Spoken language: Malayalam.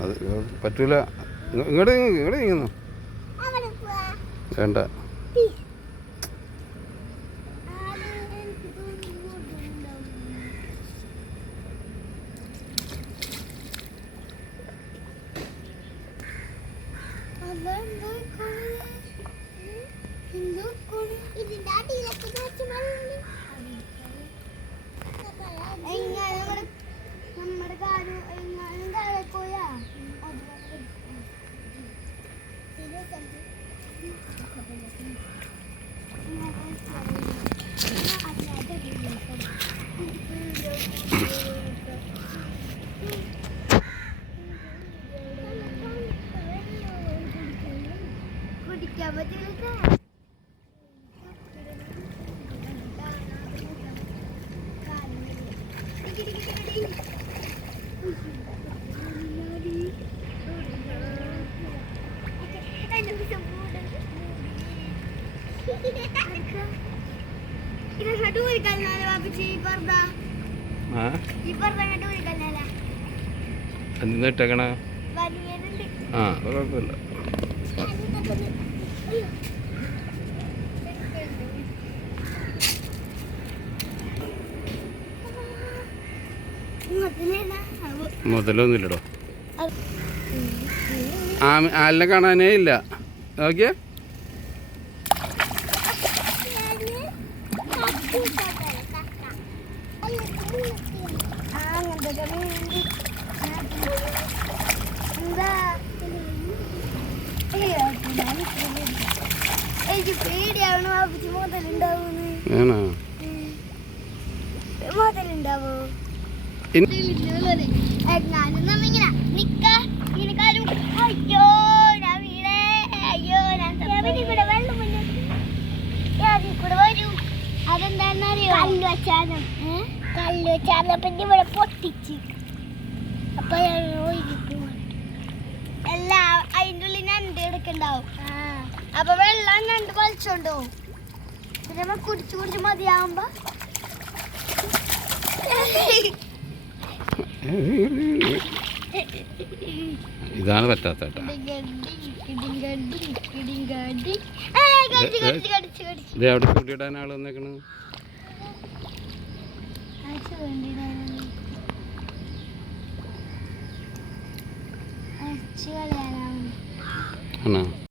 അത് പറ്റൂല. ഇങ്ങ- ഇങ്ങോട്ട് ഇങ്ങോട്ട് നീങ്ങുന്നു വേണ്ട. അതെന്തോ? എന്തിനാ ഇട്ടേക്കണ? വലിയനുണ്ട് ആ അത് കുഴപ്പമില്ല. മുതലൊന്നുമില്ലടോ. ആലിനെ കാണാനേ ഇല്ല. ബാബുജി മുതലുണ്ടാവുന്നു ആണോ? മുതലുണ്ടാവോ അതെന്താണെന്നറിയോ കല്ല് വെച്ചാലും കല്ല് വെച്ചാലും ഇനി ഇവിടെ പൊട്ടിച്ച് അപ്പൊ അല്ല അതിന്റെ ഉള്ളിൽ ഞണ്ട് എടുക്കണ്ടാവും അപ്പൊ വെള്ളം ഞണ്ട് വലിച്ചോണ്ടോ പിന്നെ കുടിച്ച് കുടിച്ച് മതിയാവുമ്പോ. ഇതാണ് പറ്റാത്ത ഇത് കൂട്ടിയിടാൻ ആൾ വന്നേക്കണ്. ആണോ?